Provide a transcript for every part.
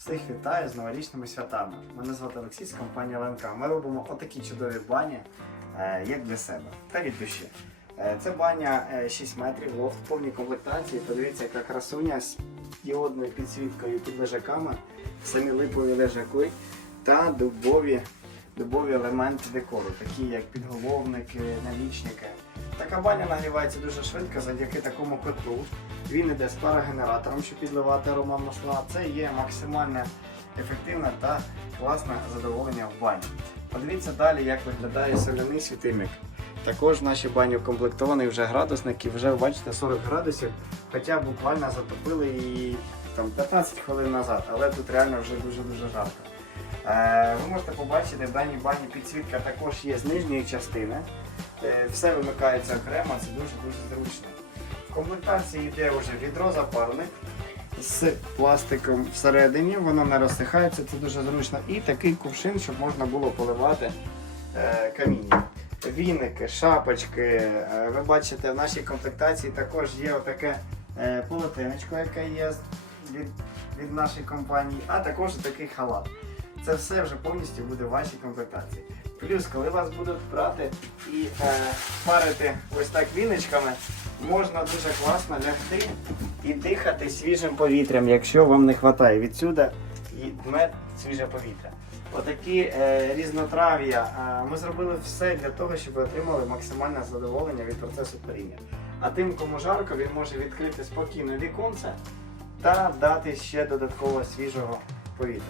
Всіх вітаю з новорічними святами. Мене звати Олексій з компанії ЛНК. Ми робимо отакі чудові бані, е, як для себе та від душі. Е, Це баня е, 6 метрів, лофт в повній комплектації. Подивіться, яка красуня з діодною підсвіткою під лежаками, самі липові лежаки та дубові, дубові елементи декору, такі як підголовники, налічники. Така баня нагрівається дуже швидко завдяки такому котлу. Він іде з парогенератором, щоб підливати арома масла. Це є максимально ефективне та класне задоволення в бані. Подивіться далі, як виглядає соляний світильник. Також в нашій бані укомплектований вже градусник і вже бачите 40 градусів, хоча буквально затопили її там 15 хвилин назад, але тут реально вже дуже-дуже жарко. Е, ви можете побачити, в даній бані підсвітка також є з нижньої частини. Е, все вимикається окремо, це дуже-дуже зручно. В комплектації йде вже відро запарник з пластиком всередині, воно не розсихається, це дуже зручно. І такий кувшин, щоб можна було поливати е, каміння. Віники, шапочки. е, ви бачите, в нашій комплектації також є отаке е, полотенечко, яке є від, від нашої компанії, а також такий халат. Це все вже повністю буде в вашій комплектації. Плюс, коли вас будуть брати і е, парити ось так віночками, можна дуже класно лягти і дихати свіжим повітрям, якщо вам не вистачає. Відсюди дме свіже повітря. Отакі е, різнотрав'я. Е, ми зробили все для того, щоб ви отримали максимальне задоволення від процесу паріння. А тим, кому жарко, він може відкрити спокійно віконце та дати ще додатково свіжого повітря.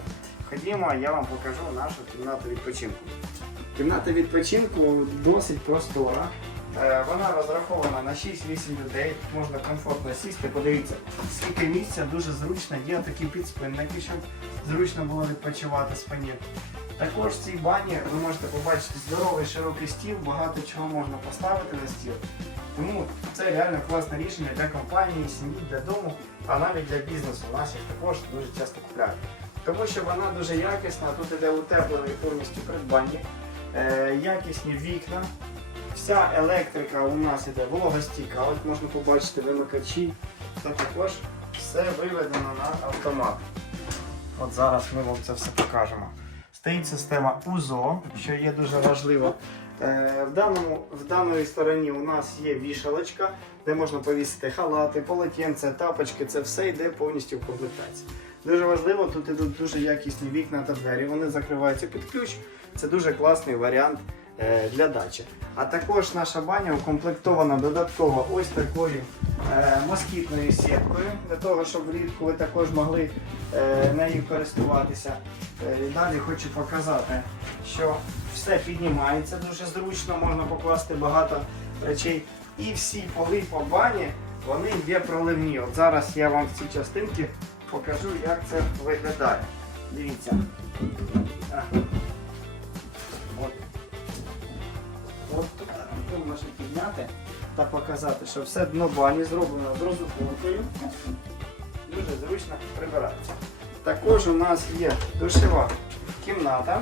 Ходімо, я вам покажу нашу кімнату відпочинку. Кімната відпочинку досить простора. Е, Вона розрахована на 6-8 людей, можна комфортно сісти. Подивіться, скільки місця дуже зручно, є такі підспинники, щоб зручно було відпочивати спині. Також в цій бані ви можете побачити здоровий широкий стіл, багато чого можна поставити на стіл. Тому це реально класне рішення для компанії, сім'ї, для дому, а навіть для бізнесу. У нас їх також дуже часто купляють. Тому що вона дуже якісна, тут іде утеплений повністю придбання, якісні вікна. Вся електрика у нас іде вологостійка, от можна побачити вимикачі, та також все виведено на автомат. От зараз ми вам це все покажемо. Стоїть система УЗО, що є дуже важливо. Е, В, даному, в даної стороні у нас є вішалочка, де можна повісити халати, полотенце, тапочки. Це все йде повністю в комплектації. Дуже важливо, тут ідуть дуже якісні вікна та двері. Вони закриваються під ключ. Це дуже класний варіант е, для дачі. А також наша баня укомплектована додатково ось такою е, москітною сіткою, для того, щоб влітку ви також могли е, нею користуватися. І далі хочу показати, що все піднімається дуже зручно, можна покласти багато речей. І всі поли по бані вони є проливні. От зараз я вам в цій частинці покажу, як це виглядає. Дивіться. Тут можна підняти та показати, що все дно бані зроблено з розуховкою. Дуже зручно прибирається. Також у нас є душева кімната.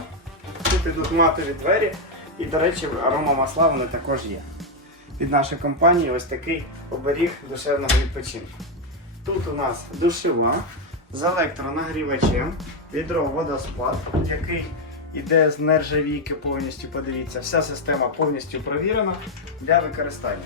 Тут ідуть матові двері. І, до речі, арома масла вони також є. Від нашої компанії ось такий оберіг душевного відпочинку. Тут у нас душева з електронагрівачем, відро водоспад, який іде з нержавійки повністю, подивіться, вся система повністю провірена для використання.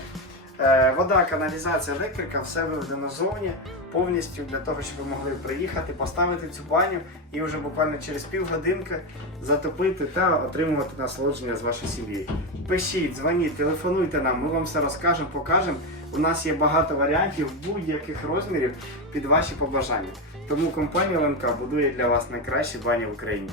Е, Вода, каналізація, електрика, все виведено ззовні повністю для того, щоб ви могли приїхати, поставити цю баню і вже буквально через півгодинки затопити та отримувати насолодження з вашою сім'єю. Пишіть, дзвоніть, телефонуйте нам, ми вам все розкажемо, покажемо. У нас є багато варіантів будь-яких розмірів під ваші побажання. Тому компанія ЛНК будує для вас найкращі бані в Україні.